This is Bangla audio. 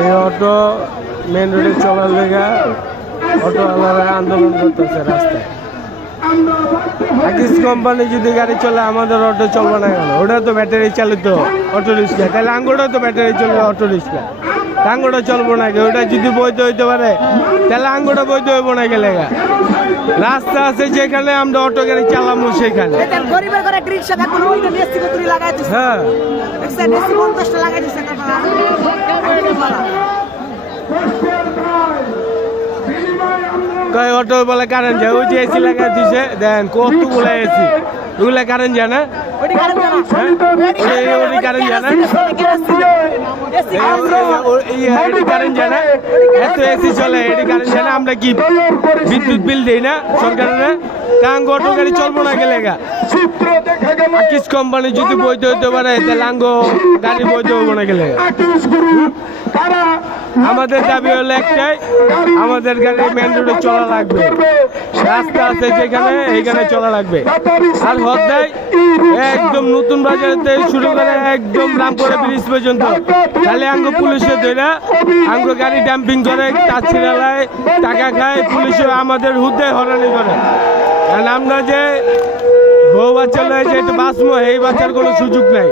এই অটো মেন রোডে চলার লেগা অটোওয়ালারা আন্দোলন করতেছে রাস্তায়। আকিস কোম্পানি যদি গাড়ি চলে আমাদের অটো চলবে না কেন? ওটা তো ব্যাটারি চালিত অটো রিক্সা, তাহলে আঙ্গুরও তো ব্যাটারি চলবে অটো রিক্সা, আঙ্গুরটা চলবো না। ওটা যদি বৈধ হইতে পারে তাহলে আঙ্গুরটা বৈধ হইব না গেলে রাস্তা আছে যেখানে আমরা অটো গাড়ি চালাবো সেখানে। হ্যাঁ অটো বলে কারেন্ট যায়, ওই যে এসি লাগা দিছে দেন কতগুলো এসি, ওগুলা কারেন্ট যায় না, কারেন্ট যায় না, কারেন্ট যায় না, এত এসি চলে এটি কারেন্ট যায় না। আমরা কি বিদ্যুৎ বিল দিই না সরকারের? কাঙ্গ অটো গাড়ি চলবো না গেলে আকিস কোম্পানি যদি বৈধ হইতে পারে তাহলে আঙ্গ গাড়ি বৈধ হবো না গেলে। আমাদের দাবি হলো একটাই, আমাদের গাড়ি মেন রোডে চলা লাগবে, রাস্তা আছে যেখানে এইখানে চলা লাগবে। আর হদ্দায় একদম নতুন বাজার থেকে শুরু করে একদম রামপুরা ব্রিজ পর্যন্ত তাহলে আঙ্গ পুলিশে ধরে আঙ্গ গাড়ি ডাম্পিং করে তাছিরালায় টাকা খায়, পুলিশে আমাদের হুদে হরানি করে। কারণ আমরা যে বউ বাচ্চা লয়ে যে বাঁচবো এই বাচ্চার কোনো সুযোগ নাই।